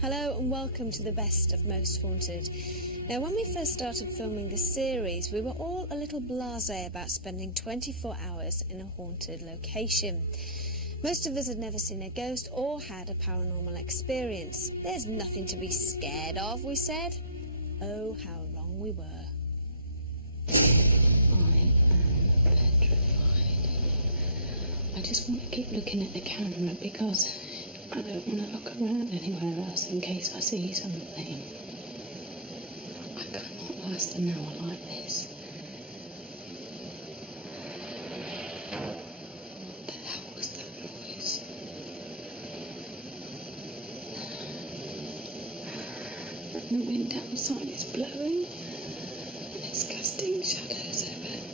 Hello and welcome to the Best of Most Haunted. Now, when we first started filming the series, we were all a little blasé about spending 24 hours in a haunted location. Most of us had never seen a ghost or had a paranormal experience. There's nothing to be scared of, we said. Oh, how wrong we were. I am petrified. I just want to keep looking at the camera because I don't want to look around anywhere else in case I see something. I cannot last an hour like this. What the hell was that noise? And the wind outside is blowing. It's casting shadows everywhere.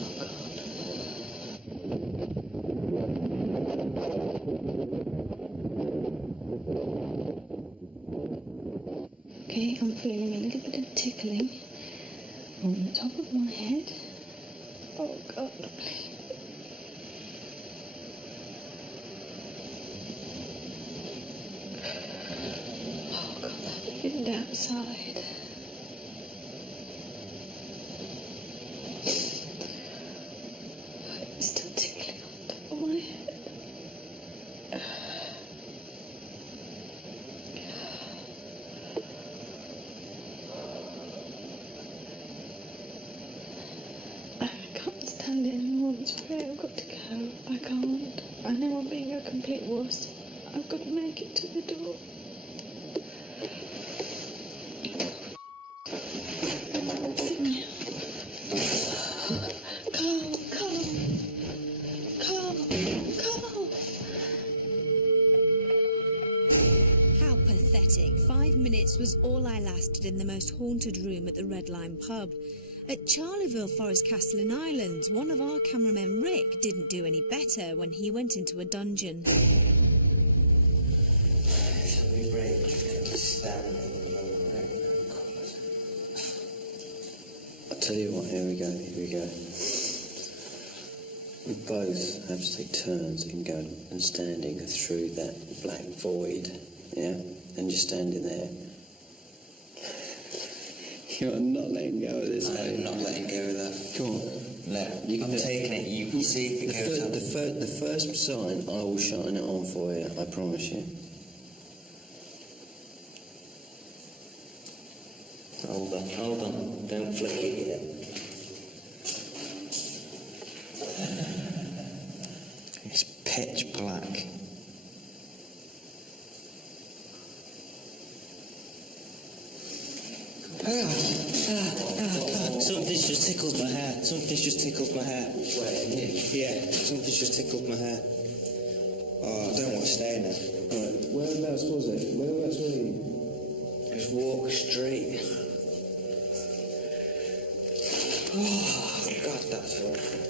Oh God. Okay, I'm feeling a little bit of tickling on the top of my head. Oh God. Oh God, that wind outside. It's still tickling on the top of my head. I can't stand it anymore. I'm sorry, I've got to go. I can't. I know I'm being a complete wuss. I've got to make it to the door. How pathetic. 5 minutes was all I lasted in the most haunted room at the Red Line pub. At Charleville Forest Castle in Ireland, one of our cameramen, Rick, didn't do any better when he went into a dungeon. I'll tell you what, here we go. We both have to take turns in going and standing through that black void, yeah? And you're standing there. You're not letting go of this, I'm not letting go of that. Come on. No, I'm taking it. You see if it goes up. The first sign, I will shine it on for you, I promise you. Hold on. Don't flick it yet. It's pitch black. Something's just tickled my hair. Yeah, something's just tickled my hair. Oh, I don't want to stay now. Right, whereabouts was it? Whereabouts were you? Just walk straight. Oh, God, that's awful.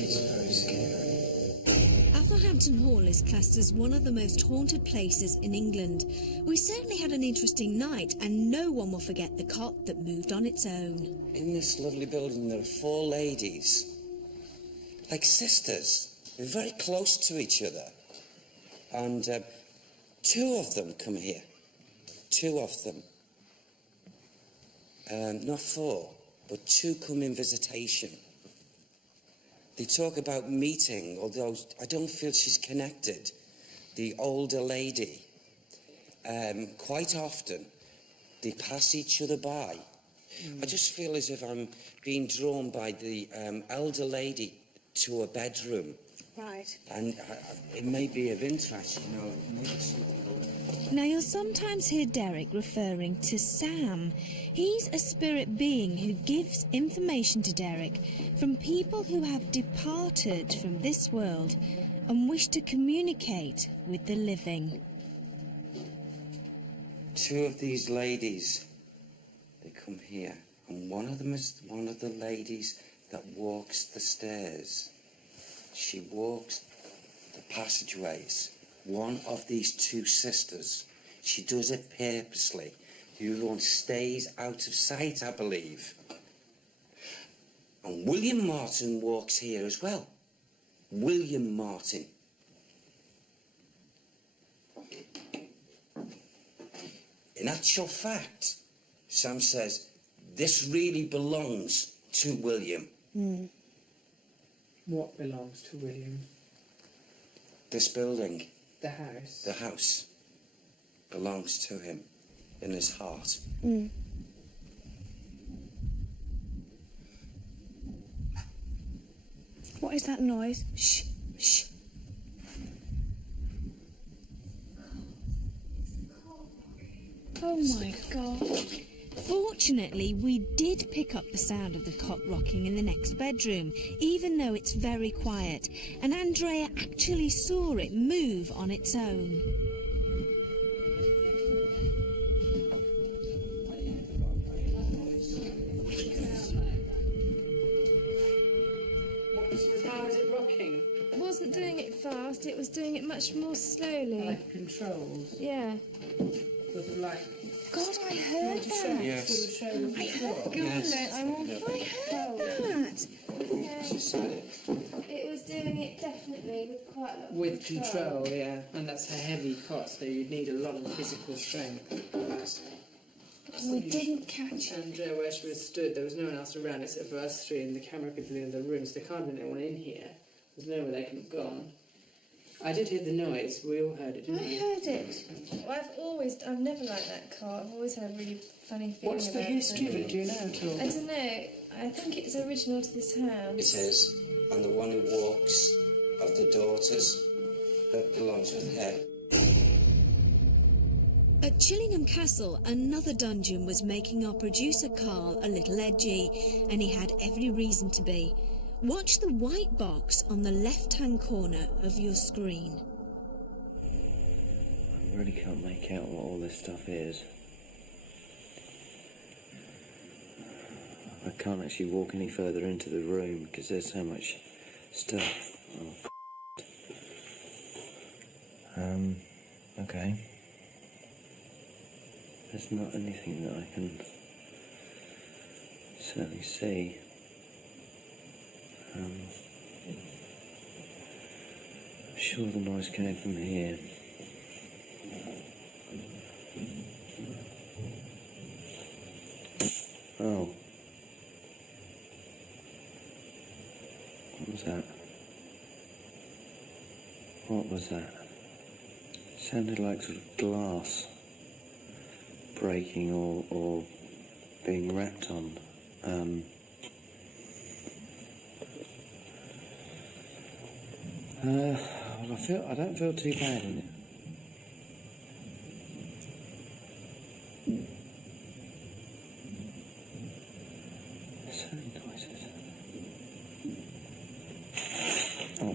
It's very scary. Athelhampton Hall is classed as one of the most haunted places in England. We certainly had an interesting night, and no one will forget the cot that moved on its own. In this lovely building, there are 4 ladies, like sisters. They're very close to each other. And 2 of them come here. 2 of them. Not 4, but 2 come in visitation. They talk about meeting, although I don't feel she's connected. The older lady. Quite often, they pass each other by. I just feel as if I'm being drawn by the elder lady to a bedroom. Right. And it may be of interest, you know, maybe something. Now, you'll sometimes hear Derek referring to Sam. He's a spirit being who gives information to Derek from people who have departed from this world and wish to communicate with the living. 2 of these ladies, they come here, and one of them is one of the ladies that walks the stairs. She walks the passageways. One of these 2 sisters, she does it purposely. The other one stays out of sight, I believe. And William Martin walks here as well. William Martin. In actual fact, Sam says, this really belongs to William. What belongs to William? This building, The house. the house, belongs to him in his heart. What is that noise? Shh, shh. Oh my God. Fortunately, we did pick up the sound of the cot rocking in the next bedroom, even though it's very quiet, and Andrea actually saw it move on its own. How was it rocking? It wasn't doing it fast, it was doing it much more slowly. Like controls? Yeah. Sort of like... God, I heard that. Yes. Sort of show I heard Yes. I heard that. It was doing it definitely with quite a lot of with control, yeah. And that's a heavy cot, so you'd need a lot of physical strength. We didn't catch it. Andrea, where she was stood, there was no one else around except for us three and the camera people in the room, so there can't have been anyone in here. There's nowhere they could have gone. I did hear the noise. We all heard it, didn't we? I heard it. Well, I've never liked that car. I've always had a really funny feeling What's the about history of it? Do you know at all? I don't know. I think it's original to this house. It is, and the one who walks of the daughters, that belongs with her. At Chillingham Castle, another dungeon was making our producer Carl a little edgy, and he had every reason to be. Watch the white box on the left-hand corner of your screen. I really can't make out what all this stuff is. I can't actually walk any further into the room because there's so much stuff. Oh, okay. There's not anything that I can certainly see. I'm sure the noise came from here. Oh. What was that? What was that? It sounded like sort of glass breaking or being rapped on. Well, I don't feel too bad in it. There's so many noises. Oh.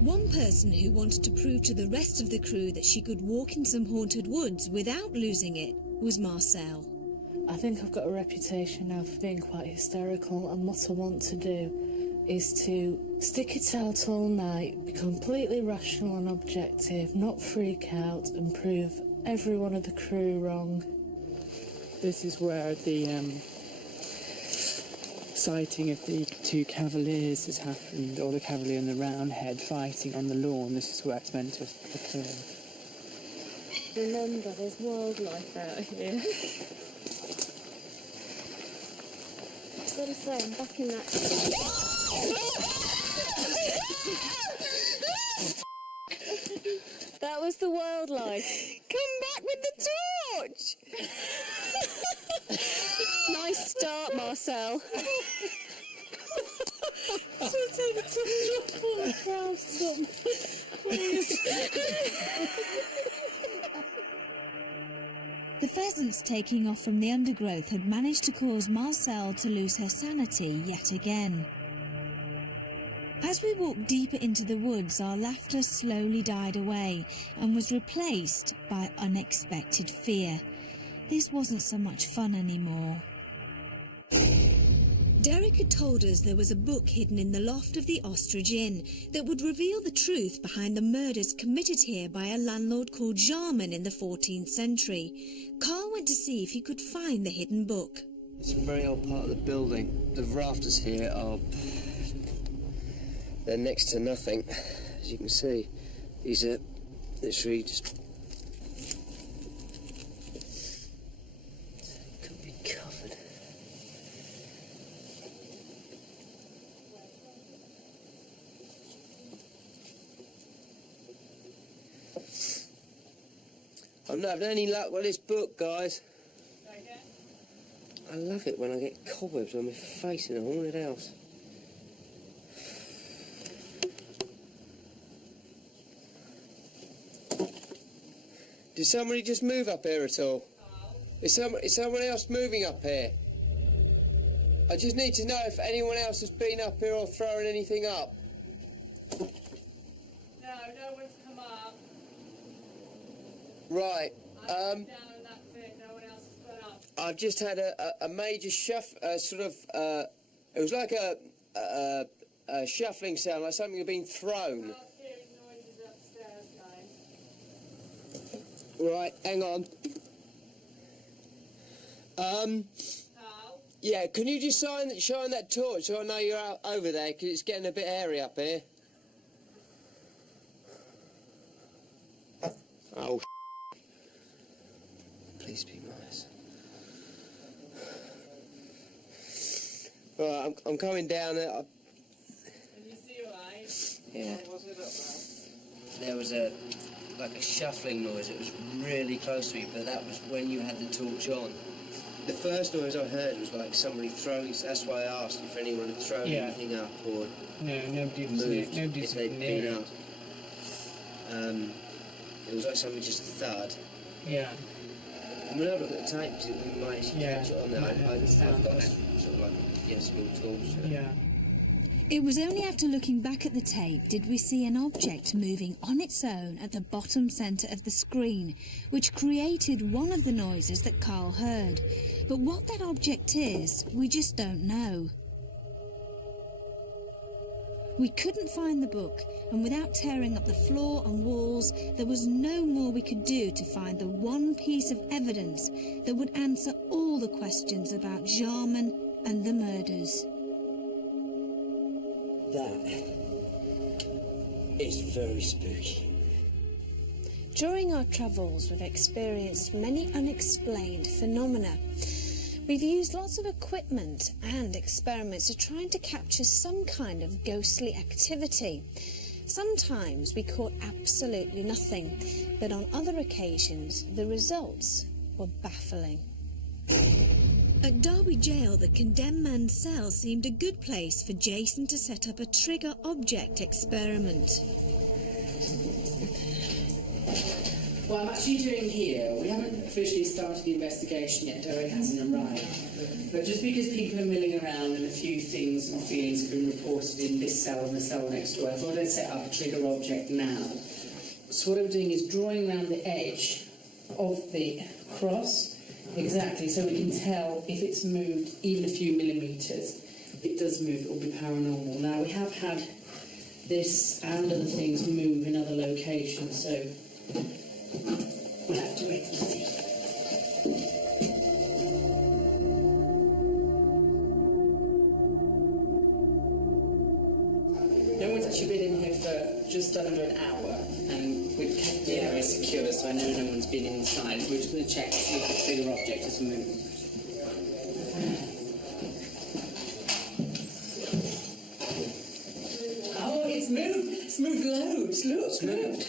One person who wanted to prove to the rest of the crew that she could walk in some haunted woods without losing it was Marcel. I think I've got a reputation now for being quite hysterical, and what I want to do is to stick it out all night, be completely rational and objective, not freak out, and prove every one of the crew wrong. This is where the sighting of the two cavaliers has happened, or the cavalier and the roundhead fighting on the lawn. This is where it's meant to occur. Remember, there's wildlife out here. I've got to say, I'm back in that... That was the wildlife. Come back with the torch! Nice start, Marcel. The pheasants taking off from the undergrowth had managed to cause Marcel to lose her sanity yet again. As we walked deeper into the woods, our laughter slowly died away and was replaced by unexpected fear. This wasn't so much fun anymore. Derek had told us there was a book hidden in the loft of the Ostrich Inn that would reveal the truth behind the murders committed here by a landlord called Jarman in the 14th century. Carl went to see if he could find the hidden book. It's a very old part of the building. The rafters here are... they're next to nothing. As you can see, these are literally just... could be covered. I'm not having any luck with this book, guys. I love it when I get cobwebs on my face in a haunted house. Did somebody just move up here at all? Is someone else moving up here? I just need to know if anyone else has been up here or thrown anything up. No one's come up. Right. Down and that's it. No one else has gone up. I've just had a major it was like a shuffling sound, like something had been thrown. Carl's hearing noises upstairs, guys. Right, hang on. Carl? Yeah, can you just shine that torch so I know you're out over there, because it's getting a bit hairy up here. Oh, please be nice. Right, I'm coming down there. Can you see all right? Yeah. What was it up There was a shuffling noise. It was really close to me, but that was when you had the torch on. The first noise I heard was like somebody throwing. That's why I asked if anyone had thrown anything up or No, nobody was moved nobody's if they'd near been it. up. It was like something just thud. Yeah. I'm gonna have a look at the tape because we might actually catch it on there. might have the sound I've got on a it. sort of like small torch. Yeah. It was only after looking back at the tape did we see an object moving on its own at the bottom centre of the screen, which created one of the noises that Carl heard. But what that object is, we just don't know. We couldn't find the book, and without tearing up the floor and walls, there was no more we could do to find the one piece of evidence that would answer all the questions about Jarman and the murders. That is very spooky. During our travels, we've experienced many unexplained phenomena. We've used lots of equipment and experiments to try to capture some kind of ghostly activity. Sometimes we caught absolutely nothing, but on other occasions the results were baffling. At Derby Jail, the condemned man's cell seemed a good place for Jason to set up a trigger object experiment. What I'm actually doing here, we haven't officially started the investigation yet, Derek hasn't arrived. But just because people are milling around and a few things and feelings have been reported in this cell and the cell next door, I thought I'd set up a trigger object now. So what I'm doing is drawing around the edge of the cross, exactly, so we can tell if it's moved even a few millimetres. If it does move, it will be paranormal. Now, we have had this and other things move in other locations, so we'll have to wait and see. No one's actually been in here for just under an hour, and we've kept the area secure, so I know no one's been inside. So we're just going to check to see if the trigger object has moved. Oh, it's moved! It's moved loads. Look, it's moved.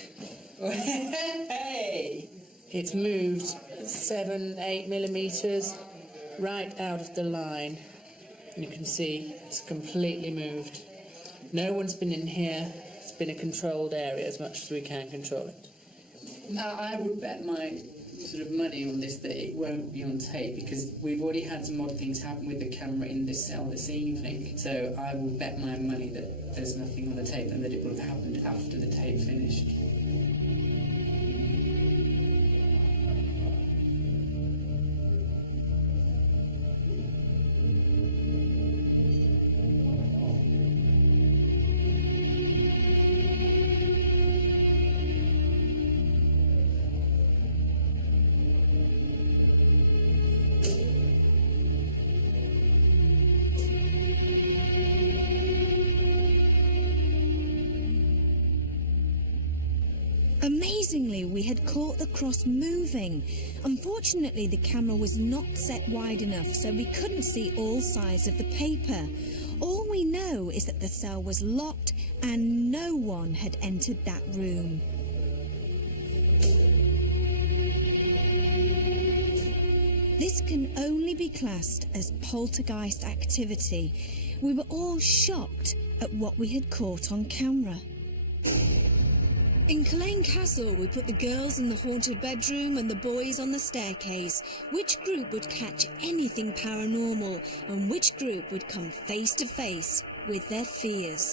Hey! It's moved 7-8 millimetres right out of the line. You can see it's completely moved. No one's been in here. It's been a controlled area as much as we can control it. Now, I would bet my sort of money on this that it won't be on tape because we've already had some odd things happen with the camera in this cell this evening. So I will bet my money that there's nothing on the tape and that it will have happened after the tape finished. Amazingly, we had caught the cross moving. Unfortunately, the camera was not set wide enough, so we couldn't see all sides of the paper. All we know is that the cell was locked and no one had entered that room. This can only be classed as poltergeist activity. We were all shocked at what we had caught on camera. In Culzean Castle, we put the girls in the haunted bedroom and the boys on the staircase. Which group would catch anything paranormal and which group would come face to face with their fears?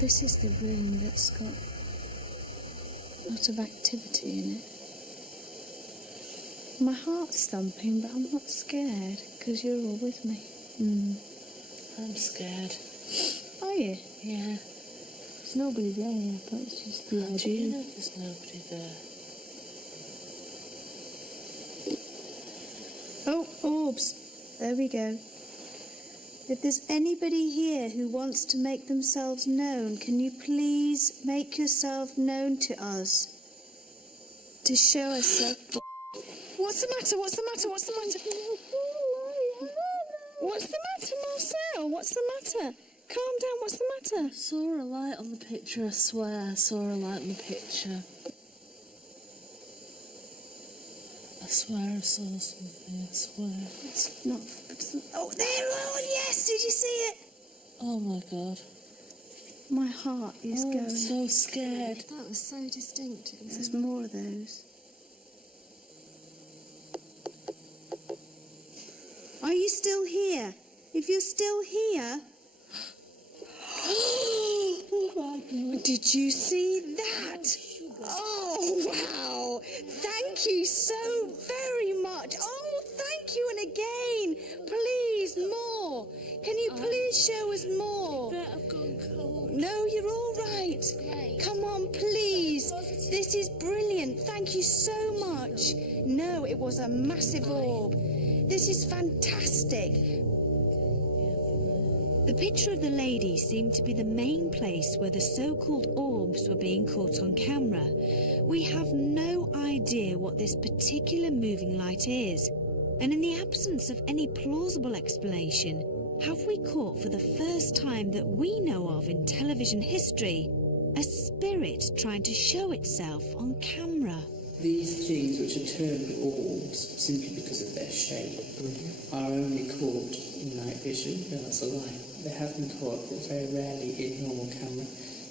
This is the room that's got a lot of activity in it. My heart's thumping, but I'm not scared because you're all with me. I'm scared. Are you? Yeah. There's nobody there, but it's just the How do you idea. know there's nobody there? Oh, orbs. There we go. If there's anybody here who wants to make themselves known, can you please make yourself known to us? To show us that... What's the matter? What's the matter? What's the matter? What's the matter, Marcel? What's the matter? Calm down, what's the matter? I saw a light on the picture, I swear I saw a light on the picture. I swear I saw something, I swear. It's not... Oh, there! Oh, yes! Did you see it? Oh my god. My heart is I'm going. so scared. That was so distinct. There's more of those. Are you still here? If you're still here... Did you see that? Oh, wow. Thank you so very much. Oh, thank you. And again, please, more. Can you please show us more? I've gone cold. No, you're all right. Come on, please. This is brilliant. Thank you so much. No, it was a massive orb. This is fantastic. The picture of the lady seemed to be the main place where the so-called orbs were being caught on camera. We have no idea what this particular moving light is, and in the absence of any plausible explanation, have we caught for the first time that we know of in television history a spirit trying to show itself on camera? These things, which are termed orbs simply because of their shape, are only caught in night vision. No, that's a lie. They have been caught, but very rarely in normal camera.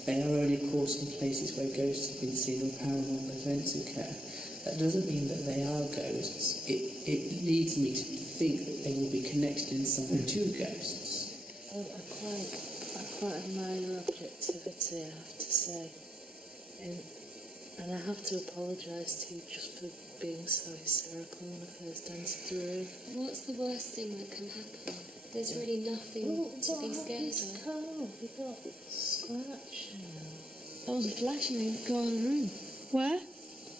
They are only caught in places where ghosts have been seen or paranormal events occur. That doesn't mean that they are ghosts. It leads me to think that they will be connected in some way to ghosts. I quite admire your objectivity, I have to say. And I have to apologise to you just for being so hysterical when I first entered the room. What's the worst thing that can happen? There's really nothing to be scared of. Oh, we got scratch. That was a flash and you go in the room. Where?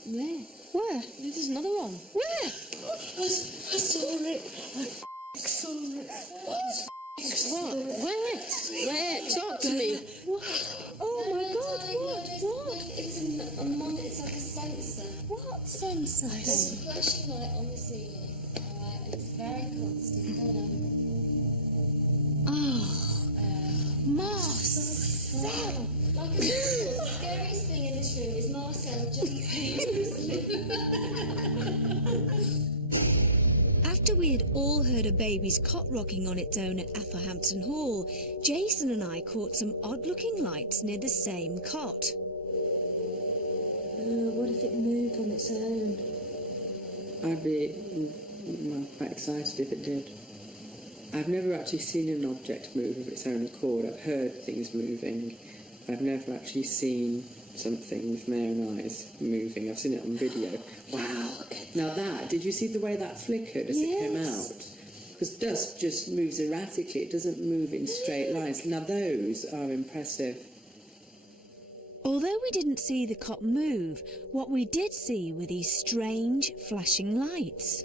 There. Where? There's another one. Where? I saw it. I saw it. What? Where? Talk to me. Oh my God! What? It's it's like a sensor. What sensor? There's a flashing light on the ceiling, alright, and it's very constant. Hold on. Marcel! Like I said, the scariest thing in this room is Marcel jumping. After we had all heard a baby's cot rocking on its own at Athelhampton Hall, Jason and I caught some odd-looking lights near the same cot. What if it moved on its own? I'd be quite excited if it did. I've never actually seen an object move of its own accord. I've heard things moving. I've never actually seen something with my own eyes moving. I've seen it on video. Wow. Now that, did you see the way that flickered as it came out? Because dust just moves erratically. It doesn't move in straight lines. Now those are impressive. Although we didn't see the cot move, what we did see were these strange flashing lights.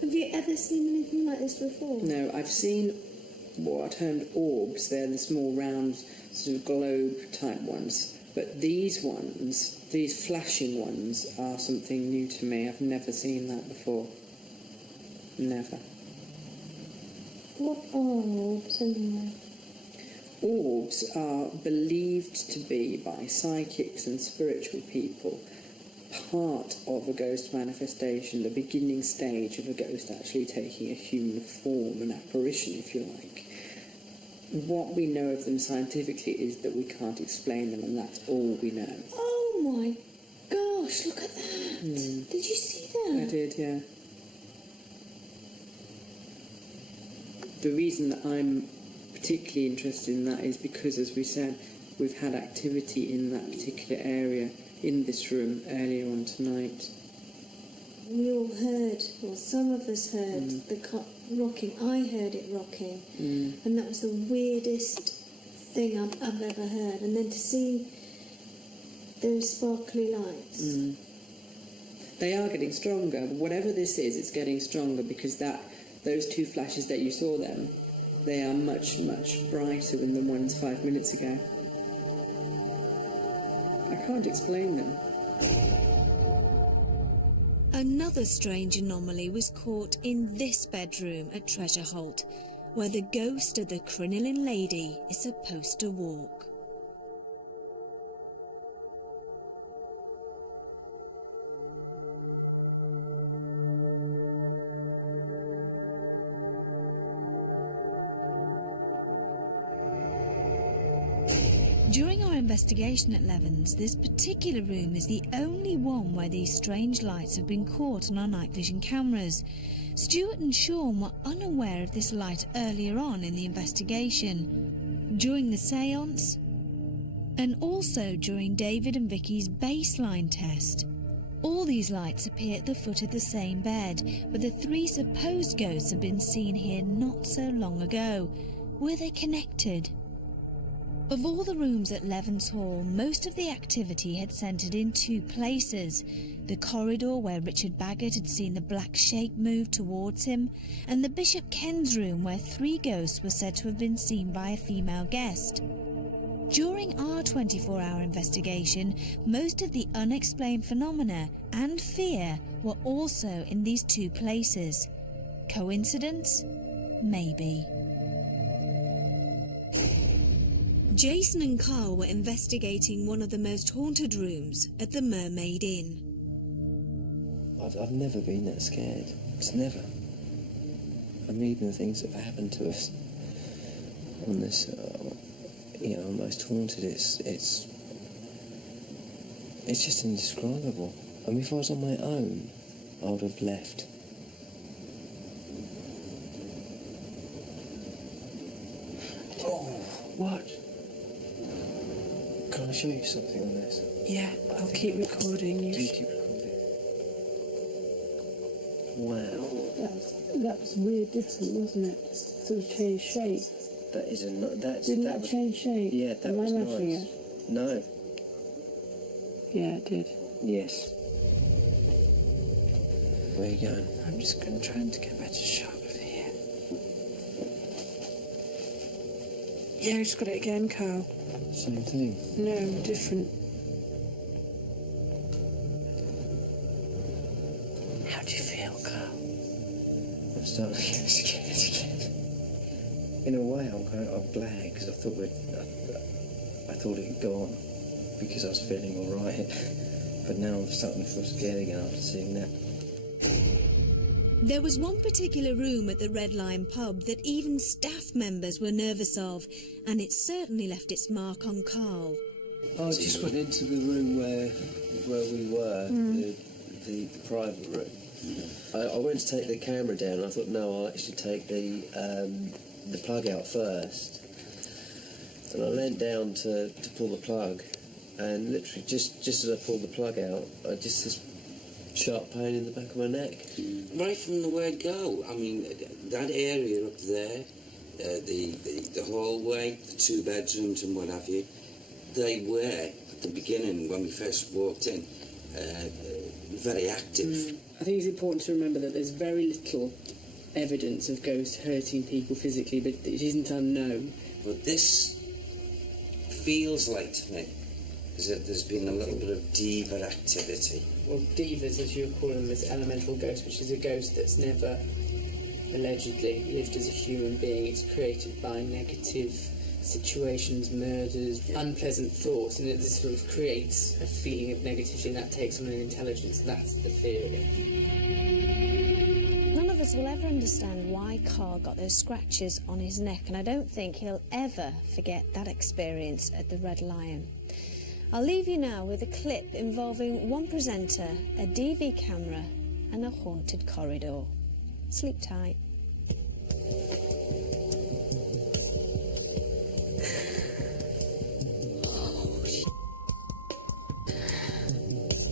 Have you ever seen anything like this before? No, I've seen what are termed orbs. They're the small round sort of globe type ones. But these ones, these flashing ones, are something new to me. I've never seen that before. Never. What are orbs anyway? Orbs are believed to be by psychics and spiritual people part of a ghost manifestation, the beginning stage of a ghost actually taking a human form, an apparition if you like. What we know of them scientifically is that we can't explain them, and that's all we know. Oh my gosh, look at that! Did you see that? I did, yeah. The reason that I'm particularly interested in that is because, as we said, we've had activity in that particular area in this room earlier on tonight. We all heard, or some of us heard, the rocking. I heard it rocking, and that was the weirdest thing I've ever heard. And then to see those sparkly lights. They are getting stronger. Whatever this is, it's getting stronger because those two flashes that you saw them, they are much, much brighter than the ones 5 minutes ago. I can't explain them. Another strange anomaly was caught in this bedroom at Treasure Holt, where the ghost of the crinoline lady is supposed to walk. During our investigation at Levens, this particular room is the only one where these strange lights have been caught on our night vision cameras. Stuart and Sean were unaware of this light earlier on in the investigation, during the séance, and also during David and Vicky's baseline test. All these lights appear at the foot of the same bed, where the three supposed ghosts had been seen here not so long ago. Were they connected? Of all the rooms at Levens Hall, most of the activity had centred in two places: the corridor where Richard Baggett had seen the black shape move towards him, and the Bishop Ken's room where three ghosts were said to have been seen by a female guest. During our 24-hour investigation, most of the unexplained phenomena and fear were also in these two places. Coincidence? Maybe. Jason and Carl were investigating one of the most haunted rooms at the Mermaid Inn. I've never been that scared. It's never. I'm reading the things that have happened to us on this, almost haunted. It's just indescribable. I mean, if I was on my own, I would have left. Oh, what? Can I show you something on this? Yeah, I'll keep recording. Do you keep recording? Wow. That was weird, different, wasn't it? Sort of changed shape. That is that's... Didn't that change shape? Yeah, that Am was I imagining nice. it? No. Yeah, it did. Yes. Where are you going? I'm just trying to get better shot of here. Yeah, I just got it again, Carl. Same thing. No, different. How do you feel, Carl? I'm starting to get scared again. In a way, I'm glad, because I thought it had gone, because I was feeling all right. But now I'm starting to feel scared again after seeing that. There was one particular room at the Red Lion pub that even staff members were nervous of, and it certainly left its mark on Carl. I just went into the room where we were, the private room. I went to take the camera down, and I thought, no, I'll actually take the plug out first. And I leant down to pull the plug, and literally just as I pulled the plug out, I just this sharp pain in the back of my neck. Right from the word go, I mean, that area up there, the hallway, the two bedrooms and what have you, they were, at the beginning, when we first walked in, very active. I think it's important to remember that there's very little evidence of ghosts hurting people physically, but it isn't unknown. But this feels like to me as if there's been a little bit of diva activity. Well, divas, as you call them, is elemental ghost, which is a ghost that's never allegedly lived as a human being. It's created by negative situations, murders, unpleasant thoughts, and it just sort of creates a feeling of negativity, and that takes on an intelligence. That's the theory. None of us will ever understand why Carl got those scratches on his neck, and I don't think he'll ever forget that experience at the Red Lion. I'll leave you now with a clip involving one presenter, a DV camera, and a haunted corridor. Sleep tight.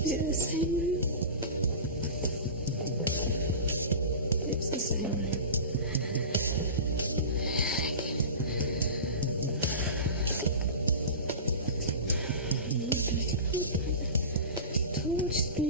Is it the same room? It's the same room. Towards the